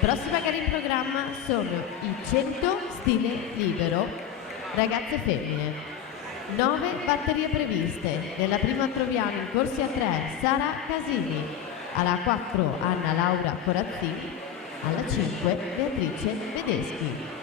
Prossima gara in programma sono i 100 stile libero, ragazze femmine. 9 batterie previste. Nella prima troviamo in corsia 3 Sara Casini, alla 4 Anna Laura Corazzini, alla 5 Beatrice Vedeschi.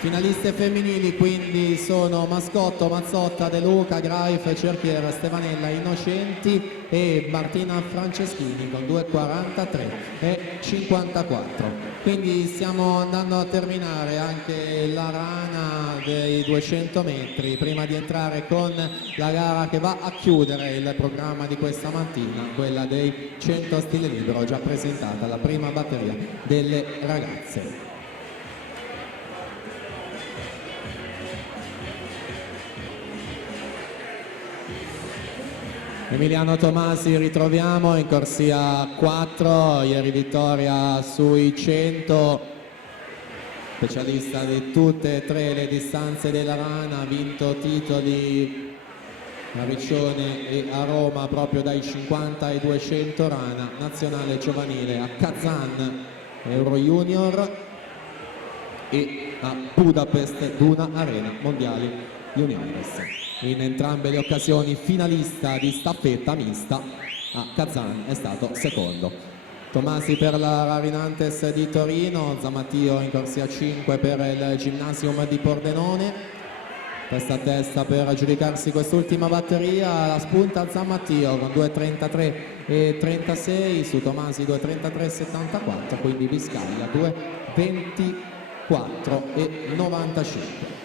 Finaliste femminili quindi sono Mascotto, Mazzotta, De Luca, Graif, Cerchiera, Stevanella, Innocenti e Martina Franceschini con 2,43 e 54. Quindi stiamo andando a terminare anche la rana dei 200 metri prima di entrare con la gara che va a chiudere il programma di questa mattina, quella dei 100 stile libero, già presentata la prima batteria delle ragazze. Emiliano Tomasi ritroviamo in corsia 4, ieri vittoria sui 100, specialista di tutte e tre le distanze della rana, ha vinto titoli a Riccione e a Roma proprio dai 50 ai 200 rana, nazionale giovanile a Kazan Euro Junior e a Budapest Duna Arena Mondiali Juniores. In entrambe le occasioni finalista di staffetta mista, a Kazan è stato secondo. Tomasi per la Rarinantes di Torino, Zamattio in corsia 5 per il Gymnasium di Pordenone. Testa a testa per aggiudicarsi quest'ultima batteria, la spunta Zamattio con 2,33 e 36, su Tomasi 2,33 e 74, quindi Biscaglia 2,24 e 95.